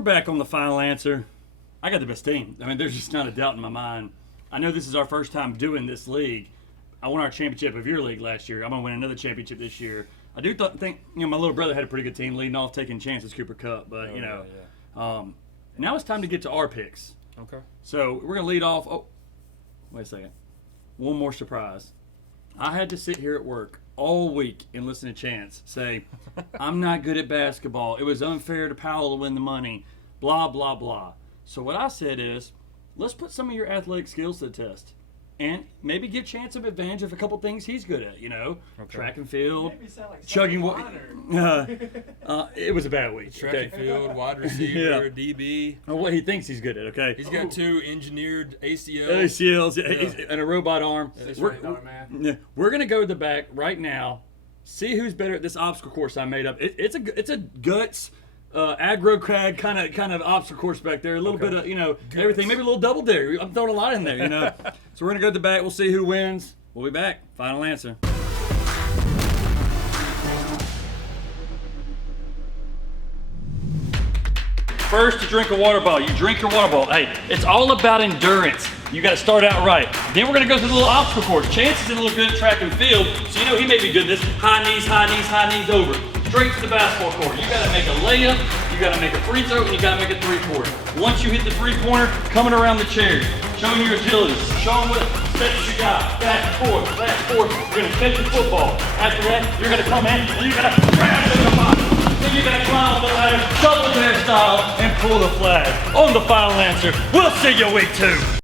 We're back on the final answer. I got the best team. I mean, there's just not a doubt in my mind. I know this is our first time doing this league. I won our championship of your league last year. I'm going to win another championship this year. I do think, my little brother had a pretty good team leading off, taking chances Cooper Cup. But, now it's time to get to our picks. Okay. So we're going to lead off. Oh, wait a second. One more surprise. I had to sit here at work all week and listen to Chance say, I'm not good at basketball. It was unfair to Powell to win the money. Blah, blah, blah. So what I said is, let's put some of your athletic skills to the test. And maybe give Chance some advantage of a couple things he's good at, track and field, chugging water. It was a bad week. Track and field, wide receiver, DB. Or what he thinks he's good at, okay? He's got 2 engineered ACLs. ACLs, and a robot arm. We're going to go to the back right now, see who's better at this obstacle course I made up. It's a guts, aggro crag kind of obstacle course back there. A little bit of, everything. Maybe a little double dare. I'm throwing a lot in there, So we're going to go to the back. We'll see who wins. We'll be back. Final answer. First, to drink a water bottle. You drink your water bottle. Hey, it's all about endurance. You got to start out right. Then we're going to go through the little obstacle course. Chance is a little good at track and field, so he may be good at this. High knees, high knees, high knees over. Straight to the basketball court. You got to make a layup, you got to make a free throw, and you got to make a three-pointer. Once you hit the three-pointer, coming around the cherry, showing your agility, showing what steps you got, back and forth, back and forth. You're going to catch your football. After that, you're going to come in, and you're going to grab it in the bottom. Then you're going to climb up the ladder, double dare style, and pull the flag. On the final answer, we'll see you week 2.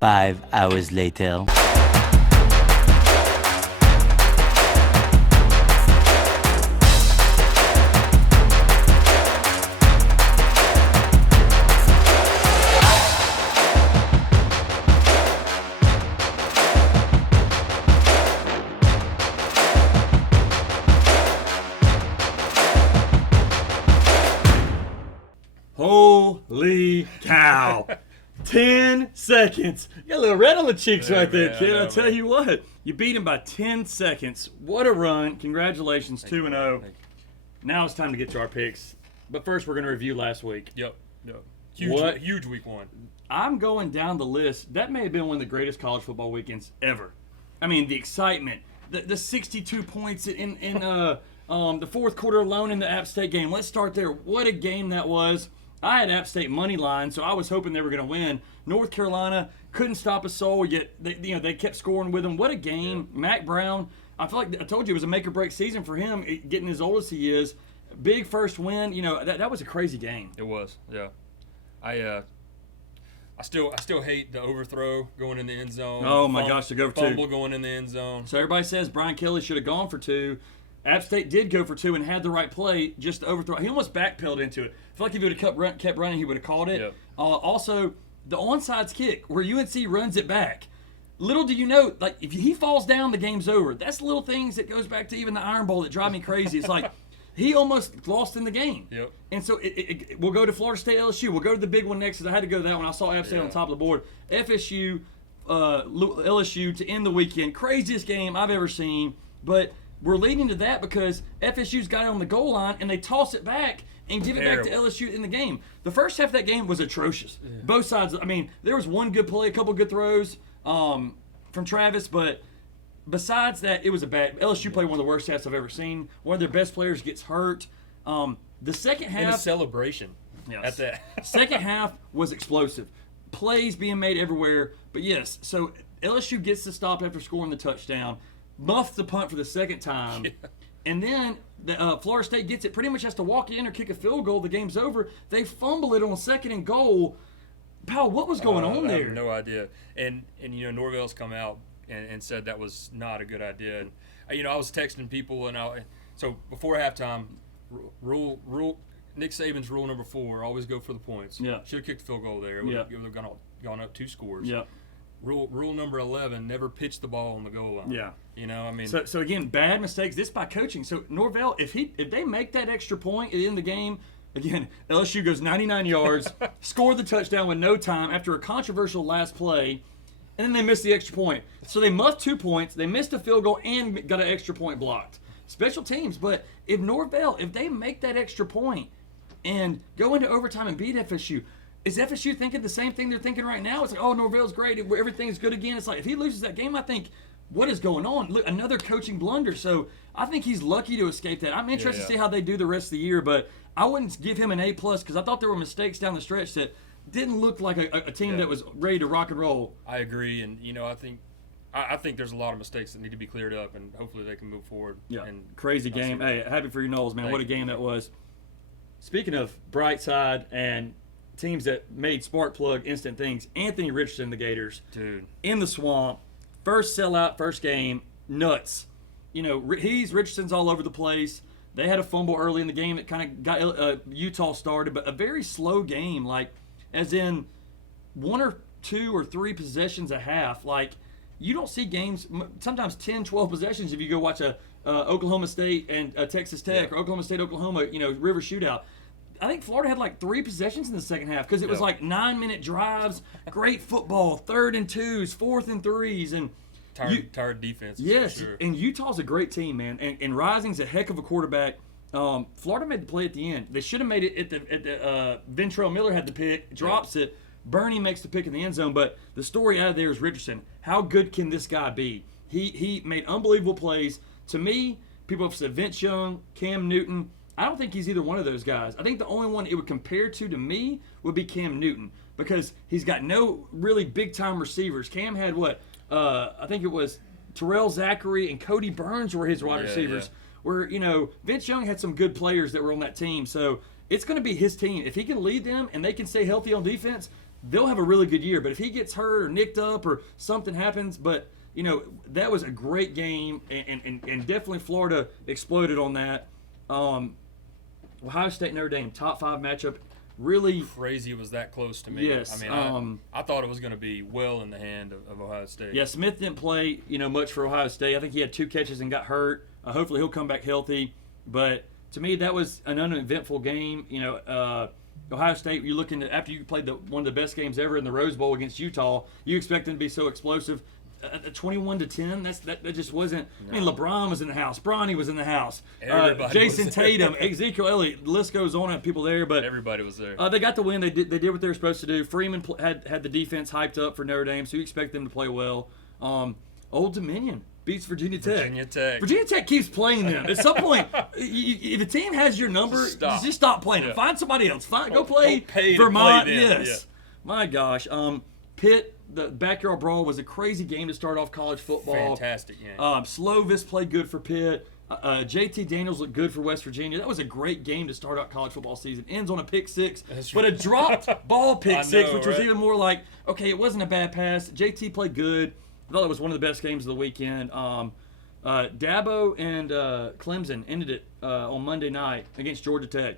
Five hours later. Holy cow. 10 seconds. You got a little red on the cheeks right there, kid. I'll tell you what. You beat him by 10 seconds. What a run. Congratulations, 2-0. Now it's time to get to our picks. But first, we're going to review last week. Yep. Huge week 1. I'm going down the list. That may have been one of the greatest college football weekends ever. I mean, the excitement, the 62 points in the fourth quarter alone in the App State game. Let's start there. What a game that was. I had App State money line, so I was hoping they were going to win. North Carolina couldn't stop a soul, yet they kept scoring with them. What a game. Yeah. Mac Brown, I feel like I told you it was a make-or-break season for him, getting as old as he is. Big first win. That was a crazy game. It was, yeah. I still hate the overthrow going in the end zone. Oh, my gosh, to go for 2. Fumble going in the end zone. So everybody says Brian Kelly should have gone for 2. App State did go for 2 and had the right play just to overthrow. He almost backpedaled into it. I feel like if he would have kept running, he would have caught it. Yep. Also, the onside kick where UNC runs it back. Little do you know, like if he falls down, the game's over. That's little things that goes back to even the Iron Bowl that drive me crazy. It's like he almost lost in the game. Yep. And so we'll go to Florida State LSU. We'll go to the big one next because I had to go to that one. I saw App State on top of the board. FSU, LSU to end the weekend. Craziest game I've ever seen. But we're leading to that because FSU's got it on the goal line and they toss it back and give it back to LSU in the game. The first half of that game was atrocious. Yeah. Both sides. I mean, there was one good play, a couple good throws from Travis, but besides that, it was a bad. LSU played one of the worst halves I've ever seen. One of their best players gets hurt. The second half. And a celebration at that. Second half was explosive. Plays being made everywhere. But yes, so LSU gets the stop after scoring the touchdown, muffs the punt for the second time, and then Florida State gets it. Pretty much has to walk it in or kick a field goal. The game's over. They fumble it on 2nd and goal. Powell, what was going on there? I have no idea. And Norvell's come out and said that was not a good idea. And I was texting people, and so before halftime, rule Nick Saban's rule number 4: always go for the points. Yeah, should have kicked the field goal there. It would have gone up 2 scores. Yeah. Rule number 11: never pitch the ball on the goal line. Yeah. I mean. So again, bad mistakes. This by coaching. So Norvell, if they make that extra point in the game. Again, LSU goes 99 yards, scored the touchdown with no time after a controversial last play, and then they missed the extra point. So they muffed 2 points, they missed a field goal, and got an extra point blocked. Special teams, but if they make that extra point and go into overtime and beat FSU, is FSU thinking the same thing they're thinking right now? It's like, oh, Norvell's great, everything's good again. It's like, if he loses that game, I think, what is going on? Look, another coaching blunder. So I think he's lucky to escape that. I'm interested to see how they do the rest of the year, but I wouldn't give him an A+ because I thought there were mistakes down the stretch that didn't look like a team that was ready to rock and roll. I agree, and I think there's a lot of mistakes that need to be cleared up, and hopefully they can move forward. Yeah, and crazy game. Hey, happy for you, Knowles, man. What a game that was. Speaking of bright side and teams that made spark plug instant things, Anthony Richardson, the Gators, dude, in the swamp, first sellout, first game, nuts. Richardson's all over the place. They had a fumble early in the game that kind of got Utah started, but a very slow game, like as in 1 or 2 or 3 possessions a half. Like you don't see games, sometimes 10, 12 possessions if you go watch a Oklahoma State and Texas Tech or Oklahoma State, Oklahoma, river shootout. I think Florida had like 3 possessions in the second half because it was like 9-minute drives, great football, 3rd and 2s, 4th and 3s, and tired defense. Yes, sure. And Utah's a great team, man. And Rising's a heck of a quarterback. Florida made the play at the end. They should have made it at the Ventrell Miller had the pick, drops it. Bernie makes the pick in the end zone. But the story out of there is Richardson. How good can this guy be? He made unbelievable plays. To me, people have said Vince Young, Cam Newton. I don't think he's either one of those guys. I think the only one it would compare to me would be Cam Newton because he's got no really big-time receivers. Cam had what? I think it was Terrell Zachary and Cody Burns were his wide receivers. Where, Vince Young had some good players that were on that team. So it's going to be his team. If he can lead them and they can stay healthy on defense, they'll have a really good year. But if he gets hurt or nicked up or something happens, that was a great game. And definitely Florida exploded on that. Ohio State, Notre Dame, top 5 matchup. Really crazy it was that close to me. Yes. I mean, I thought it was going to be well in the hand of Ohio State. Yeah, Smith didn't play, much for Ohio State. I think he had 2 catches and got hurt. Hopefully he'll come back healthy. But to me, that was an uneventful game. Ohio State, you're looking at after you played one of the best games ever in the Rose Bowl against Utah, you expect them to be so explosive. 21-10, that just wasn't. No. I mean, LeBron was in the house, Bronny was in the house, Jason Tatum, Ezekiel Elliott. The list goes on. People there, but everybody was there. They got the win. They did what they were supposed to do. Freeman had the defense hyped up for Notre Dame, so you expect them to play well. Old Dominion beats Virginia Tech. Virginia Tech keeps playing them. At some point, if a team has your number, just stop playing them. Find somebody else. Go play Vermont. Yes. Yeah. My gosh. Pitt. The backyard brawl was a crazy game to start off college football. Fantastic game. Slovis played good for Pitt. JT Daniels looked good for West Virginia. That was a great game to start out college football season. Ends on a pick 6, but a dropped ball pick 6, which was even more like, okay, it wasn't a bad pass. JT played good. I thought it was one of the best games of the weekend. Dabo and Clemson ended it on Monday night against Georgia Tech.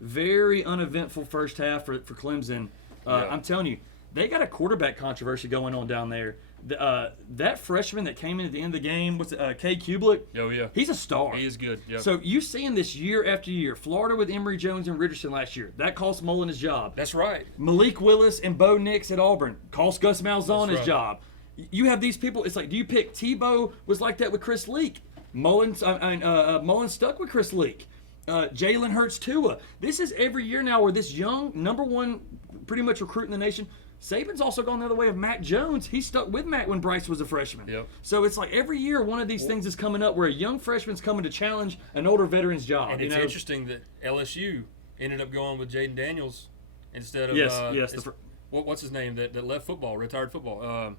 Very uneventful first half for Clemson. I'm telling you, they got a quarterback controversy going on down there. That freshman that came in at the end of the game, was K. Kublik? Oh, yeah. He's a star. He is good. Yep. So you seeing this year after year. Florida with Emory Jones and Richardson last year. That cost Mullen his job. That's right. Malik Willis and Bo Nix at Auburn cost Gus Malzahn his right. job. You have these people. It's like, do you pick Tebow? Was like that with Chris Leak. Mullen stuck with Chris Leak. Jalen Hurts, Tua. This is every year now where this young number one, pretty much recruit in the nation. Saban's also gone the other way of Mac Jones. He stuck with Mac when Bryce was a freshman. Yep. So it's like every year one of these things is coming up where a young freshman's coming to challenge an older veteran's job. And it's interesting that LSU ended up going with Jaden Daniels instead of what's his name that left football, retired football.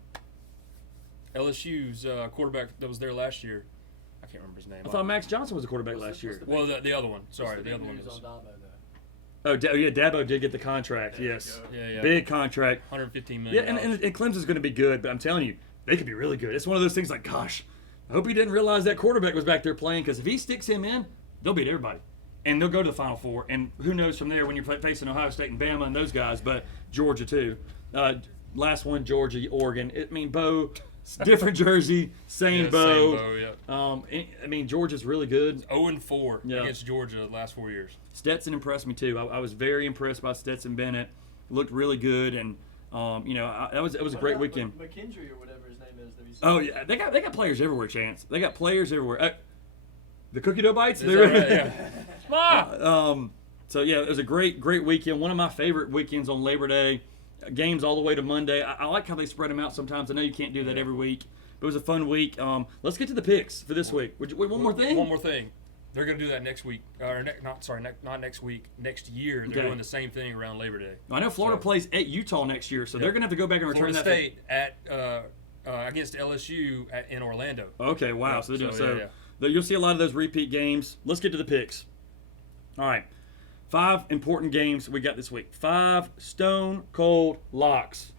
LSU's quarterback that was there last year. I can't remember his name. I thought Max Johnson was a quarterback last year. Well, the other one. Sorry, the other one was. Oh, yeah, Dabo did get the contract, yes. Yeah. Big contract. $115 million. Yeah, and Clemson's going to be good, but I'm telling you, they could be really good. It's one of those things like, gosh, I hope he didn't realize that quarterback was back there playing, because if he sticks him in, they'll beat everybody. And they'll go to the Final Four. And who knows from there when you're facing Ohio State and Bama and those guys, but Georgia too. Last one, Georgia, Oregon. Bo, different jersey, same Bo. Same Bo, yeah. I mean, Georgia's really good. 0-4 against Georgia the last 4 years. Stetson impressed me too. I was very impressed by Stetson Bennett. Looked really good, and it was a great weekend. McKendry or whatever his name is. Oh yeah, they got players everywhere. Chance, they got players everywhere. The cookie dough bites. Is that right? Yeah. So yeah, it was a great weekend. One of my favorite weekends on Labor Day. Games all the way to Monday. I like how they spread them out sometimes. I know you can't do that every week, but it was a fun week. Let's get to the picks for this week. One more thing. One more thing. They're going to do that next week. Not next week. Next year, they're doing the same thing around Labor Day. I know Florida plays at Utah next year, so they're going to have to go back and return Florida that. State against LSU in Orlando. Okay, wow. Yeah, so they're doing yeah. You'll see a lot of those repeat games. Let's get to the picks. All right. 5 important games we got this week. 5 stone cold locks.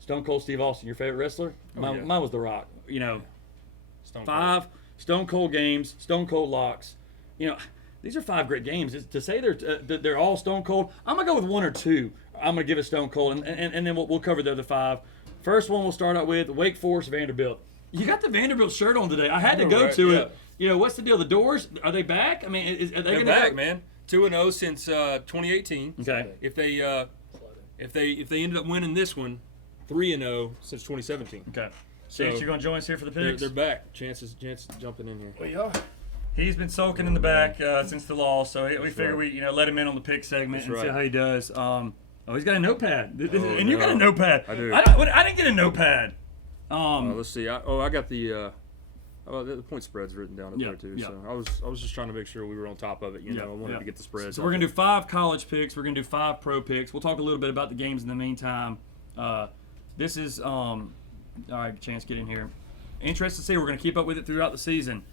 Stone Cold Steve Austin, your favorite wrestler? Mine was The Rock. Stone 5 cold. stone cold games, stone cold locks. These are 5 great games. To say they're all stone cold, I'm gonna go with 1 or 2. I'm gonna give it stone cold, and then we'll cover the other 5. First one we'll start out with Wake Forest Vanderbilt. You got the Vanderbilt shirt on today. I had to go to it. What's the deal? The Doors, are they back? I mean, they're back, man. 2-0 since 2018. Okay. If they ended up winning this one, 3-0 since 2017. Okay. So Chance, you're gonna join us here for the picks? They're back. Chances jumping in here. We are. He's been sulking in the back since the loss, so we figured we let him in on the pick segment and see how he does. He's got a notepad, and you got a notepad. I do. I didn't get a notepad. Let's see. I got the point spread's written down up there too. Yeah. So I was just trying to make sure we were on top of it. I wanted to get the spreads. So we're gonna do 5 college picks. We're gonna do 5 pro picks. We'll talk a little bit about the games in the meantime. This is all right. Chance, get in here. Interested to see. We're gonna keep up with it throughout the season.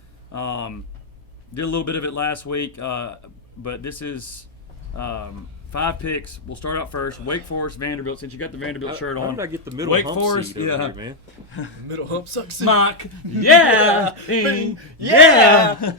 Did a little bit of it last week, but this is 5 picks. We'll start out first. Wake Forest, Vanderbilt. Since you got the Vanderbilt shirt on, how did I get the middle Wake hump Forest, seed over here, man? Middle hump sucks. Mock, yeah, yeah.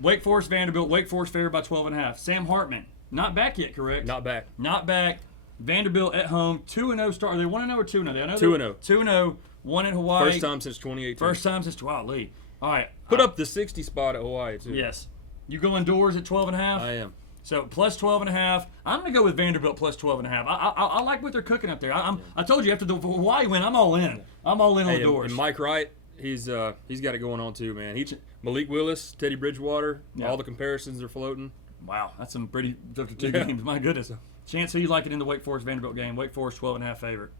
Wake Forest, Vanderbilt. Wake Forest favored by 12.5. Sam Hartman, not back yet, correct? Not back. Not back. Vanderbilt at home, 2-0 start. Are they 1-0 or 2-0? I know 2-0. 2-0. One in Hawaii. First time since 2018. First time since Lee. All right. Put up the 60 spot at Hawaii too. Yes. You go indoors at 12.5? I am. So plus 12.5. I'm going to go with Vanderbilt plus 12.5. I like what they're cooking up there. I told you after the Hawaii win, I'm all in. I'm all in on the doors. And Mike Wright, he's got it going on too, man. Malik Willis, Teddy Bridgewater, all the comparisons are floating. Wow, that's some pretty after 2 games. My goodness. Chance, who you like it in the Wake Forest Vanderbilt game? Wake Forest 12.5 favorite.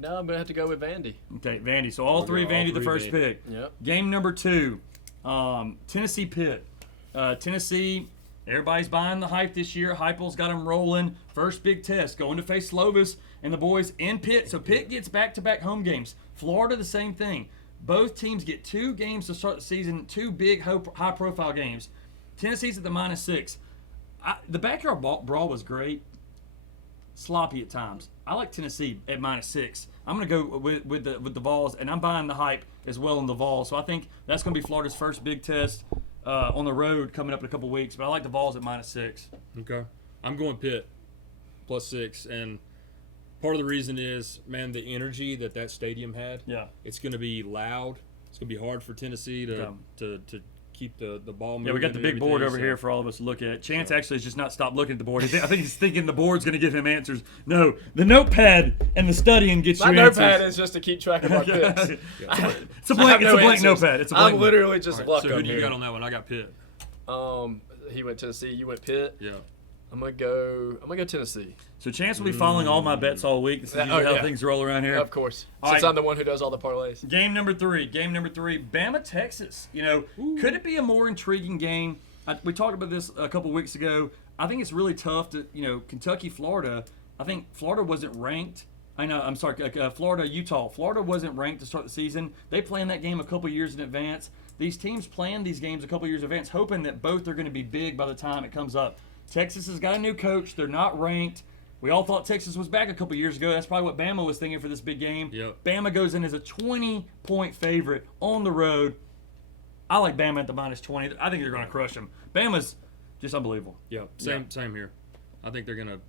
No, I'm gonna have to go with Vandy. Okay, Vandy. So all three Vandy, the first pick. Yep. Game number 2, Tennessee Pitt. Tennessee, everybody's buying the hype this year. Heupel's got them rolling. First big test, going to face Slovis and the boys in Pitt. So Pitt gets back-to-back home games. Florida, the same thing. Both teams get 2 games to start the season, 2 big high-profile games. Tennessee's at the -6. The backyard brawl was great. sloppy at times. I like Tennessee at -6. I'm going to go with the Vols, and I'm buying the hype as well in the Vols. So I think that's going to be Florida's first big test on the road coming up in a couple weeks. But I like the Vols at -6. Okay. I'm going Pitt +6, and part of the reason is, man, the energy that stadium had. Yeah. It's going to be loud. It's going to be hard for Tennessee to keep the ball moving. Yeah, we got the big board over here for all of us to look at. Chance actually has just not stopped looking at the board. I think he's thinking the board's going to give him answers. No, the notepad and the studying gets you answers. My notepad is just to keep track of my picks. It's a blank notepad. It's a blank. I'm literally just All right, luck so who up do you here. got on that one? I got Pitt. He went Tennessee. You went Pitt. Yeah. I'm gonna go Tennessee. So Chance will be following all my bets all week. This is usually how things roll around here. Of course. All Since right. I'm the one who does all the parlays. Game number three, Bama, Texas. Could it be a more intriguing game? We talked about this a couple weeks ago. I think it's really tough to, Kentucky, Florida. I think Florida wasn't ranked. Florida, Utah. Florida wasn't ranked to start the season. They planned that game a couple years in advance. These teams plan these games a couple years in advance, hoping that both are going to be big by the time it comes up. Texas has got a new coach. They're not ranked. We all thought Texas was back a couple years ago. That's probably what Bama was thinking for this big game. Yep. Bama goes in as a 20-point favorite on the road. I like Bama at the -20. I think they're going to crush them. Bama's just unbelievable. Yeah. Same here. I think they're gonna.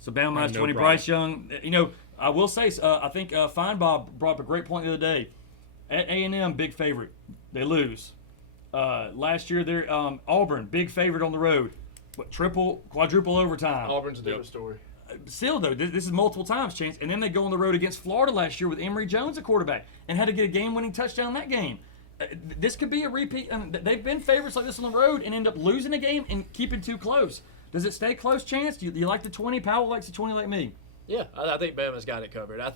So Bama No -20. problem. Bryce Young. I will say. I think Feinbaum brought up a great point the other day. At A&M, big favorite. They lose. Last year, they're Auburn, big favorite on the road. But quadruple overtime. Auburn's a different story. Still, though, this is multiple times, Chance. And then they go on the road against Florida last year with Emory Jones at quarterback and had to get a game-winning touchdown in that game. This could be a repeat. They've been favorites like this on the road and end up losing a game and keeping too close. Does it stay close, Chance? Do you like the 20? Powell likes the 20 like me. Yeah, I think Bama's got it covered. I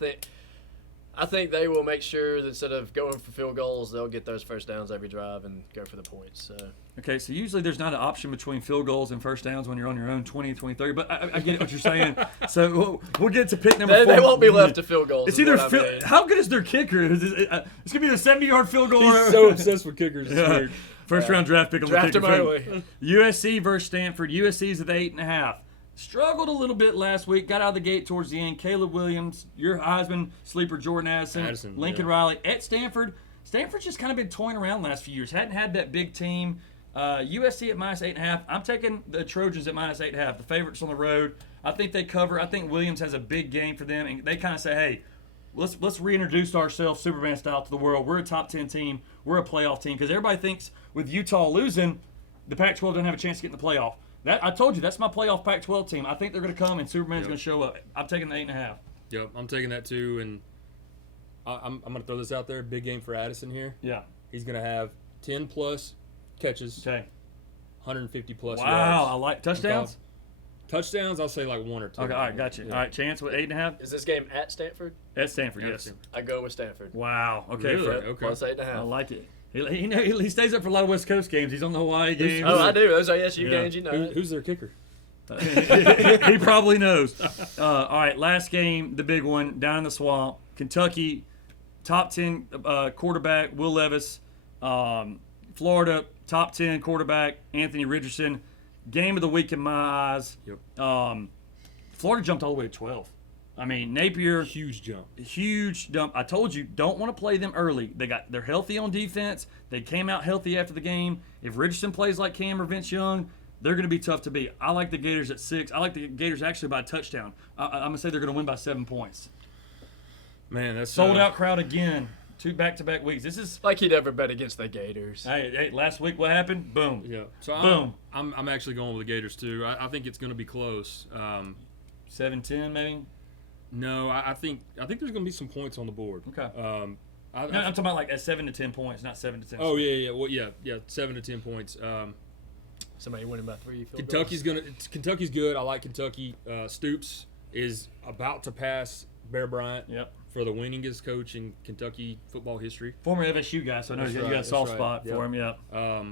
think they will make sure that instead of going for field goals, they'll get those first downs every drive and go for the points. So. Okay, so usually there's not an option between field goals and first downs when you're on your own 20, 20, 30, but I get what you're saying. So we'll get to pick number 4. They won't be left to field goals. It's is either what I mean. how good is their kicker? It's going to be the 70-yard field goal. He's so obsessed with kickers. It's weird. First round draft pick on Draft the him kicker. early. USC versus Stanford. USC's at the 8.5. Struggled a little bit last week. Got out of the gate towards the end. Caleb Williams, your Heisman sleeper, Jordan Addison, Lincoln Riley at Stanford. Stanford's just kind of been toying around the last few years. Hadn't had that big team. USC at -8.5. I'm taking the Trojans at -8.5. The favorites on the road. I think they cover. I think Williams has a big game for them, and they kind of say, hey, let's reintroduce ourselves Superman style to the world. We're a top 10 team. We're a playoff team because everybody thinks with Utah losing, the Pac-12 doesn't have a chance to get in the playoff. I told you, that's my playoff Pac-12 team. I think they're going to come, and Superman's going to show up. I'm taking the 8.5. Yep, I'm taking that too, and I'm going to throw this out there. Big game for Addison here. Yeah. He's going to have 10-plus catches, Okay. 150-plus yards. Wow, I like touchdowns. Touchdowns, I'll say like 1 or 2. Okay, all right, got you. Yeah. All right, Chance with 8.5 Is this game at Stanford? at Stanford. Yes. I go with Stanford. Wow. Okay. Really? Fred. Okay. Plus 8.5. I like it. He stays up for a lot of West Coast games. He's on the Hawaii games. Oh, I do. Those ASU Yeah. games, you know. Who's their kicker? He probably knows. All right, last game, the big one, down in the swamp. Kentucky, top 10 quarterback, Will Levis. Florida, top 10 quarterback, Anthony Richardson. Game of the week in my eyes. Yep. Florida jumped all the way to 12. I mean, Napier, Huge jump. huge dump. I told you, don't want to play them early. They're healthy on defense. They came out healthy after the game. If Richardson plays like Cam or Vince Young, they're going to be tough to beat. I like the Gators at 6. I like the Gators actually by a touchdown. I'm going to say they're going to win by 7 points. Man, that's Sold out crowd again. 2 back-to-back weeks. This is Like he'd ever bet against the Gators. hey, last week what happened? Boom. Yeah. So Boom. I'm actually going with the Gators too. I think it's going to be close. 7-10 maybe. No, I think there's going to be some points on the board. Okay. I No, I'm talking about like at 7 to 10 points, not 7 to 10. Oh yeah. Well, yeah, 7 to 10 points. Somebody winning by 3 field Kentucky's good. I like Kentucky. Stoops is about to pass Bear Bryant Yep. for the winningest coach in Kentucky football history. Former FSU guy, so I know That's you got right, a soft that's spot right. for him. Yeah.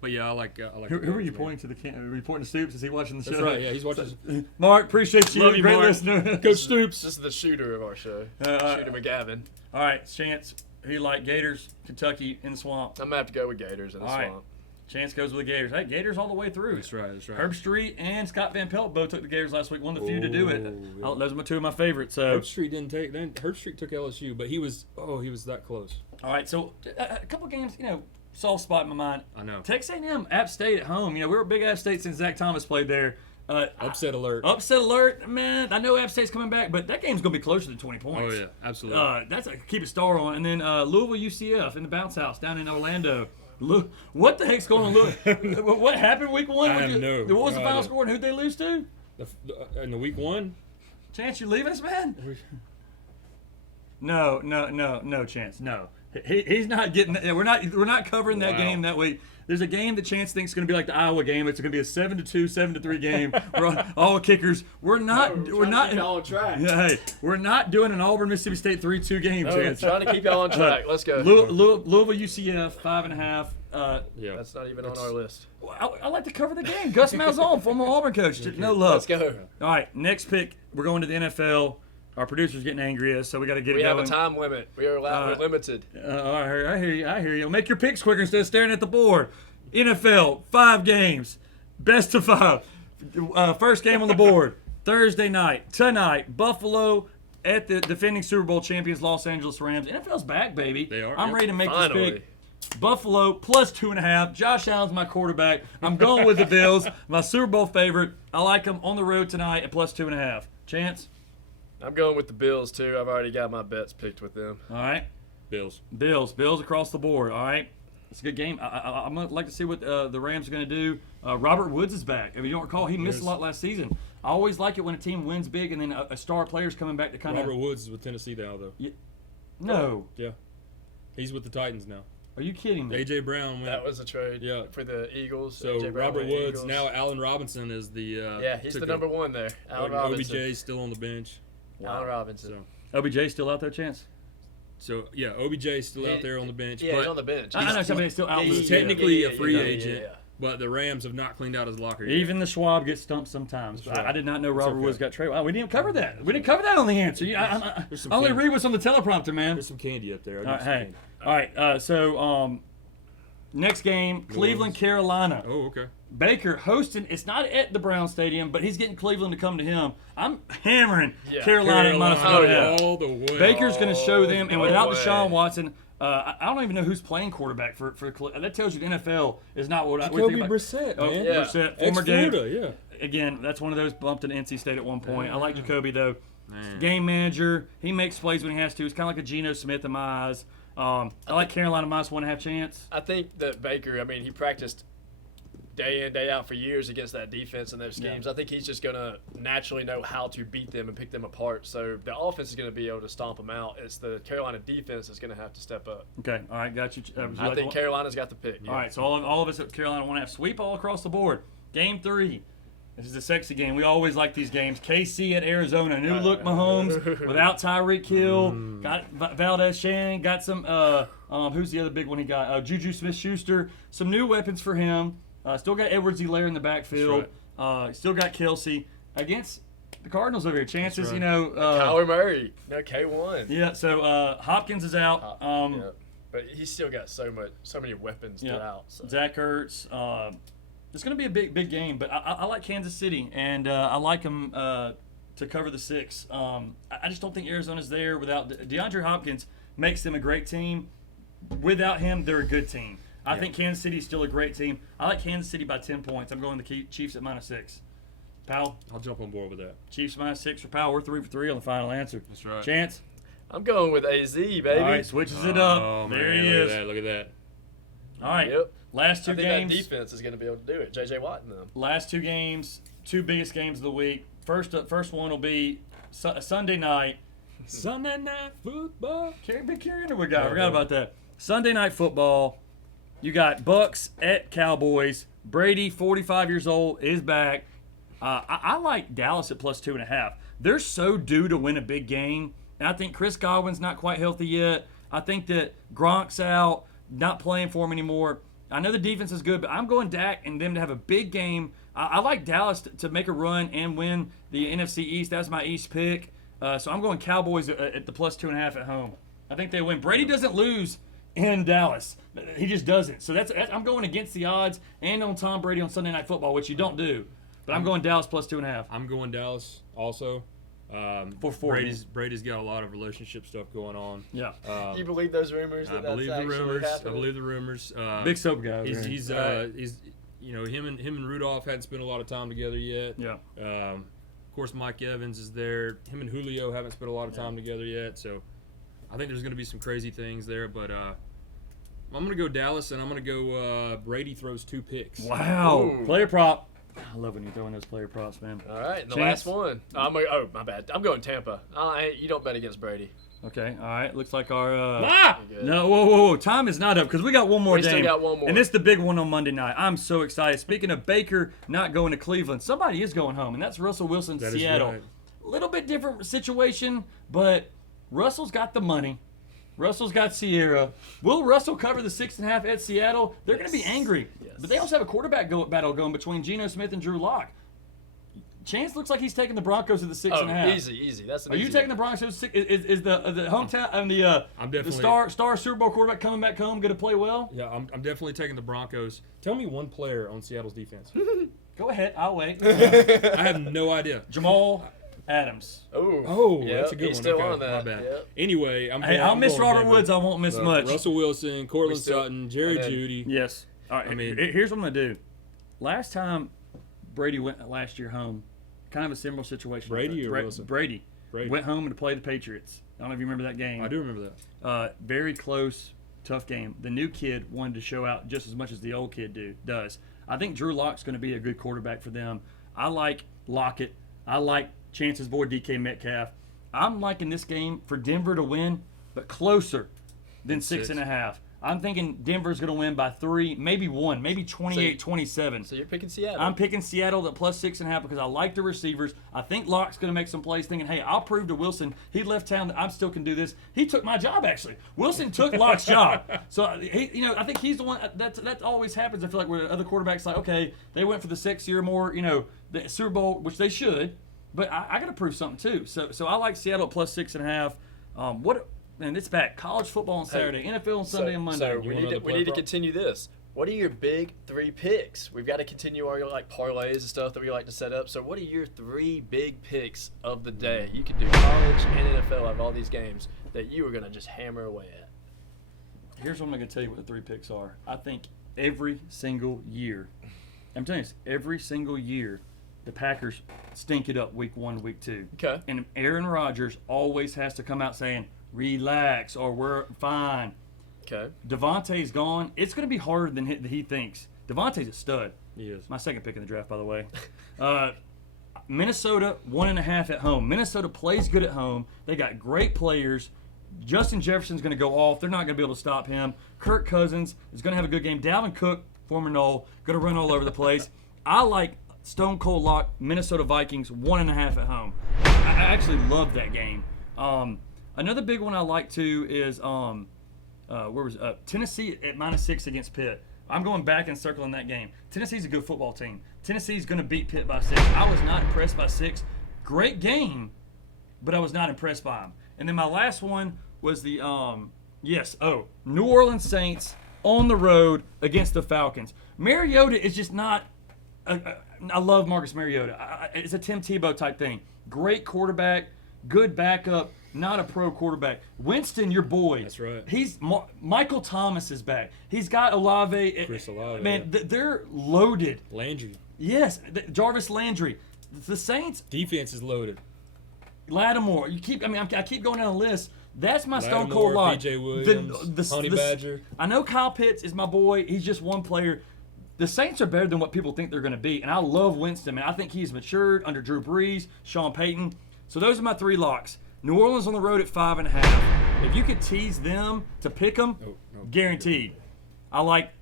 But yeah, I like. Who are you pointing to the camera? Are you pointing to Stoops? Is he watching the show? That's right. Yeah, he's watching. Mark, appreciate you. Love you, Great Mark. listener. Coach Stoops. This is the shooter of our show. Shooter McGavin. All right, Chance. Who you like? Gators, Kentucky in the swamp. I'm going to have to go with Gators in the All right. swamp. Chance goes with the Gators. Hey, Gators all the way through. That's right. That's right. Herb Street and Scott Van Pelt both took the Gators last week. One of the few to do it. yeah. Those are two of my favorites. So Herb Street didn't take. Then Herb Street took LSU, but he was that close. all right, so a couple games, soft spot in my mind. I know. Texas A&M, App State at home. We were a big App State since Zach Thomas played there. Upset alert. Upset alert, man. I know App State's coming back, but that game's gonna be closer than 20 points. Oh yeah, absolutely. That's a keep a star on. And then Louisville UCF in the bounce house down in Orlando. Look, what the heck's going on? What happened week one? I have no What was the final idea. score and who'd they lose to? In the week one. Chance, you leaving us, man? No, Chance, no. He's not getting. We're not covering that game that week. There's a game that Chance thinks is going to be like the Iowa game. It's going to be a 7-2, 7-3 game. We're all kickers. We're not. We're not. Y'all on track. Yeah, hey, we're not doing an Auburn Mississippi State 3-2 game, Chance. Trying to keep y'all on track. Let's go. Louisville UCF 5.5. Yeah. That's not even on our list. I like to cover the game. Gus Malzahn, former Auburn coach. No love. Let's go. All right, next pick. We're going to the NFL. Our producer's getting angry at us, so we got to get We it going. have a time limit. We are allowed. We're limited. I hear you. I hear you. Make your picks quicker instead of staring at the board. NFL, 5 games, best of 5. First game on the board, Thursday night. Tonight, Buffalo at the defending Super Bowl champions, Los Angeles Rams. NFL's back, baby. They are, I'm yeah. ready to make Finally. this pick. Buffalo plus 2.5. Josh Allen's my quarterback. I'm going with the Bills, my Super Bowl favorite. I like them on the road tonight at plus 2.5. Chance? I'm going with the Bills too. I've already got my bets picked with them. All right. Bills. Bills across the board. All right. It's a good game. I'm going to like to see what the Rams are going to do. Robert Woods is back. If you don't recall, he missed a lot last season. I always like it when a team wins big and then a star player's coming back to kind of. Robert Woods is with Tennessee now, though. No. Yeah. He's with the Titans now. Are you kidding me? A.J. Brown went. That was a trade Yeah. for the Eagles. So A.J. Brown Robert went Woods, Eagles. now Allen Robinson is the. Yeah, he's the number one there. Allen Robinson. OBJ's still on the bench. Allen Robinson. So, OBJ still out there, Chance? yeah, OBJ's still out there on the bench. Yeah, but he's on the bench. I know somebody's still out. He's there. technically a free agent, yeah. but the Rams have not cleaned out his locker yet. Even the Schwab gets stumped sometimes. That's right. I did not know Robert okay. Woods got traded. Wow, we didn't cover that. We didn't cover that on the answer. I There's some only candy. read what's on the teleprompter, man. There's some candy up there. All right, hey. All right, so next game, Cleveland, Carolina. Oh, okay. Baker hosting. It's not at the Brown Stadium, but he's getting Cleveland to come to him. I'm hammering Carolina minus Carolina 1.5. all the way. Baker's going to show them, and no without way. Deshaun Watson, I don't even know who's playing quarterback for Cleveland. That tells you the NFL is not what we Jacoby think about. Brissett, Oh, man. Yeah. Brissett, former game. Ex-Florida, yeah. Again, that's one of those bumped in NC State at one point. I like Jacoby though. Game manager, he makes plays when he has to. He's kind of like a Geno Smith in my eyes. I like Carolina minus 1.5 chance. I think that Baker, he practiced day in, day out for years against that defense and those schemes. I think he's just going to naturally know how to beat them and pick them apart. So the offense is going to be able to stomp them out. It's the Carolina defense that's going to have to step up. Okay, all right, got you. I think Carolina's got the pick. All right, so all of us at Carolina want to have sweep all across the board. Game 3. This is a sexy game. We always like these games. KC at Arizona. New look Mahomes without Tyreek Hill. Got Valdez Shan. Got some, who's the other big one he got? Juju Smith-Schuster. Some new weapons for him. Still got Edwards-Helaire in the backfield. Still got Kelsey. Against the Cardinals over here. Chances, Kyler Murray. No, K1. Yeah, so Hopkins is out. Yeah. But he's still got so many weapons throughout. So. Zach Ertz. It's going to be a big game, but I like Kansas City, and I like them to cover the 6. I just don't think Arizona's there without DeAndre Hopkins. Makes them a great team. Without him, they're a good team. I think Kansas City's still a great team. I like Kansas City by 10 points. I'm going the Chiefs at minus 6. Powell? I'll jump on board with that. Chiefs minus 6 for Powell. We're 3 for 3 on the final answer. That's right. Chance? I'm going with AZ, baby. All right, switches it up. Oh, there man, he is. Look at that. All right, Yep. last 2 I think games. that defense is going to be able to do it. J.J. Watt and them. Last 2 games, 2 biggest games of the week. First one will be Sunday night. Sunday night football. Big Carrie Underwood guy. I forgot about that. Sunday night football. You got Bucks at Cowboys. Brady, 45 years old, is back. I like Dallas at plus 2.5. They're so due to win a big game. And I think Chris Godwin's not quite healthy yet. I think that Gronk's out, not playing for him anymore. I know the defense is good, but I'm going Dak and them to have a big game. I like Dallas to make a run and win the NFC East. That's my East pick. So I'm going Cowboys at the plus 2.5 at home. I think they win. Brady doesn't lose in Dallas. He just doesn't. So I'm going against the odds and on Tom Brady on Sunday Night Football, which you don't do. But I'm going Dallas plus 2.5. I'm going Dallas also. For 40. Brady's got a lot of relationship stuff going on. Yeah. You believe those rumors? I believe the rumors. Big soap guy. He's you know, him and Rudolph hadn't spent a lot of time together yet. Yeah. Of course, Mike Evans is there. Him and Julio haven't spent a lot of time together yet. So I think there's going to be some crazy things there. But I'm going to go Dallas, and I'm going to go Brady throws 2 picks. Wow. Ooh. Player prop. I love when you throw in those player props, man. All right, and the Chance? last one. Oh, my bad. I'm going Tampa. You don't bet against Brady. Okay, all right. Looks like our Good. no, whoa. Time is not up because we got one more We game. still got one more. And this is the big one on Monday night. I'm so excited. Speaking of Baker not going to Cleveland, somebody is going home, and that's Russell Wilson, That is Seattle. right. A little bit different situation, but Russell's got the money. Russell's got Sierra. Will Russell cover the 6.5 at Seattle? They're going to be angry. Yes. But they also have a quarterback battle going between Geno Smith and Drew Lock. Chance looks like he's taking the Broncos to the 6.5. Easy. That's an Are you easy taking one. the Broncos? Is the hometown and the I'm the definitely- star Super Bowl quarterback coming back home going to play well? Yeah, I'm definitely taking the Broncos. Tell me one player on Seattle's defense. Go ahead, I'll wait. I have no idea. Jamal Adams. Oh, Yep, that's a good he's one. still Okay, on that. my bad. Yep. Anyway, I'm Hey, going, I'll I'm miss going Robert Denver. Woods. I won't miss much. Russell Wilson, Cortland still- Sutton, Jerry and then- Jeudy. Yes. All right. I mean- Here's what I'm going to do. Last time Brady went last year home, kind of a similar situation. Brady or Wilson? Brady. Brady. Went home to play the Patriots. I don't know if you remember that game. I do remember that. Very close, tough game. The new kid wanted to show out just as much as the old kid does. I think Drew Lock's going to be a good quarterback for them. I like Lockett. I like Chance's boy DK Metcalf. I'm liking this game for Denver to win, but closer than 6.5. I'm thinking Denver's going to win by 3, maybe 1, maybe 28-27. So you're picking Seattle. I'm picking Seattle at plus 6.5 because I like the receivers. I think Locke's going to make some plays thinking, hey, I'll prove to Wilson he left town that I still can do this. He took my job, actually. Wilson took Locke's job. So, I think he's the one. That always happens. I feel like where other quarterbacks like, okay, they went for the 6th year more, the Super Bowl, which they should. But I got to prove something, too. So I like Seattle at plus 6.5. And it's back. College football on Saturday, NFL on Sunday and Monday. So we need to continue this. What are your big 3 picks? We've got to continue our parlays and stuff that we like to set up. So what are your 3 big picks of the day? You can do college and NFL out of all these games that you are going to just hammer away at. Here's what I'm going to tell you what the 3 picks are. I think every single year, I'm telling you this, every single year, the Packers stink it up week 1, week 2. Okay. And Aaron Rodgers always has to come out saying, relax, or we're fine. Okay. Devontae's gone. It's going to be harder than he thinks. Devontae's a stud. He is. My second pick in the draft, by the way. Minnesota, 1.5 at home. Minnesota plays good at home. They got great players. Justin Jefferson's going to go off. They're not going to be able to stop him. Kirk Cousins is going to have a good game. Dalvin Cook, former Knoll, going to run all over the place. I like Stone Cold Lock, Minnesota Vikings, 1.5 at home. I actually love that game. Another big one I like, too, is Tennessee at -6 against Pitt. I'm going back and circling that game. Tennessee's a good football team. Tennessee's going to beat Pitt by 6. I was not impressed by 6. Great game, but I was not impressed by them. And then my last one was the New Orleans Saints on the road against the Falcons. Mariota is just not. I love Marcus Mariota. It's a Tim Tebow type thing. Great quarterback, good backup, not a pro quarterback. Winston, your boy. That's right. He's Michael Thomas is back. He's got Olave. Chris Olave, Man, yeah. they're loaded. Landry. Yes, Jarvis Landry. The Saints. Defense is loaded. Lattimore. I keep going down the list. That's my Stone Cold Lattimore, lock. P.J. Williams, Honey Badger. I know Kyle Pitts is my boy. He's just one player. The Saints are better than what people think they're going to be, and I love Winston. Man, I think he's matured under Drew Brees, Sean Payton. So those are my 3 locks. New Orleans on the road at 5.5. If you could tease them to pick them, guaranteed. I like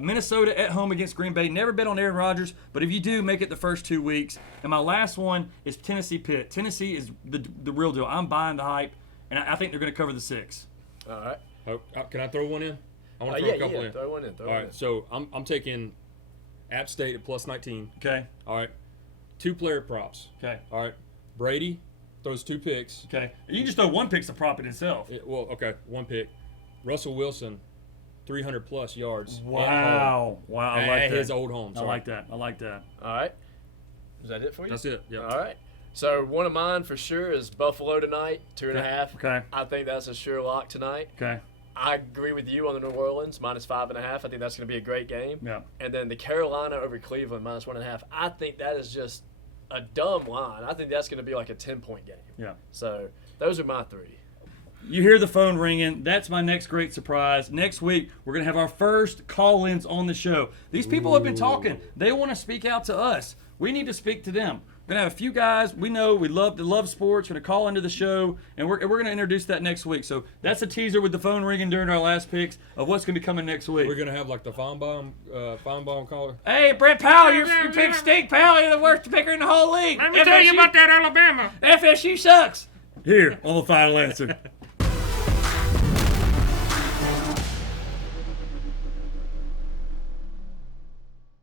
Minnesota at home against Green Bay. Never bet on Aaron Rodgers, but if you do, make it the first 2 weeks. And my last one is Tennessee Pitt. Tennessee is the real deal. I'm buying the hype, and I think they're going to cover the 6. All right. Can I throw one in? I want to throw a couple in. Throw one in. All right, so I'm taking App State at plus 19. Okay. All right. 2 player props. Okay. All right. Brady throws 2 picks. Okay. You can just throw one pick's a prop in itself. Okay. 1 pick. Russell Wilson 300 plus yards. Wow. Wow. I At like that. his old home. I Sorry. like that. I like that. All right. Is that it for you? That's it. Yeah. All right. So one of mine for sure is Buffalo tonight, 2.5. Okay. I think that's a sure lock tonight. Okay. I agree with you on the New Orleans -5.5. I think that's going to be a great game. Yeah. And then the Carolina over Cleveland -1.5. I think that is just a dumb line. I think that's going to be like a 10-point game. Yeah. So those are my 3. You hear the phone ringing. That's my next great surprise. Next week, we're going to have our first call-ins on the show. These people have been talking. They want to speak out to us. We need to speak to them. We're going to have a few guys we know we love sports. We're going to call into the show, and we're going to introduce that next week. So that's a teaser with the phone ringing during our last picks of what's going to be coming next week. We're gonna have like the Feinbaum caller. Hey, Brett Powell, your pick stink, pal. You're the worst picker in the whole league. Let me tell you about that Alabama. FSU sucks. Here on the final answer.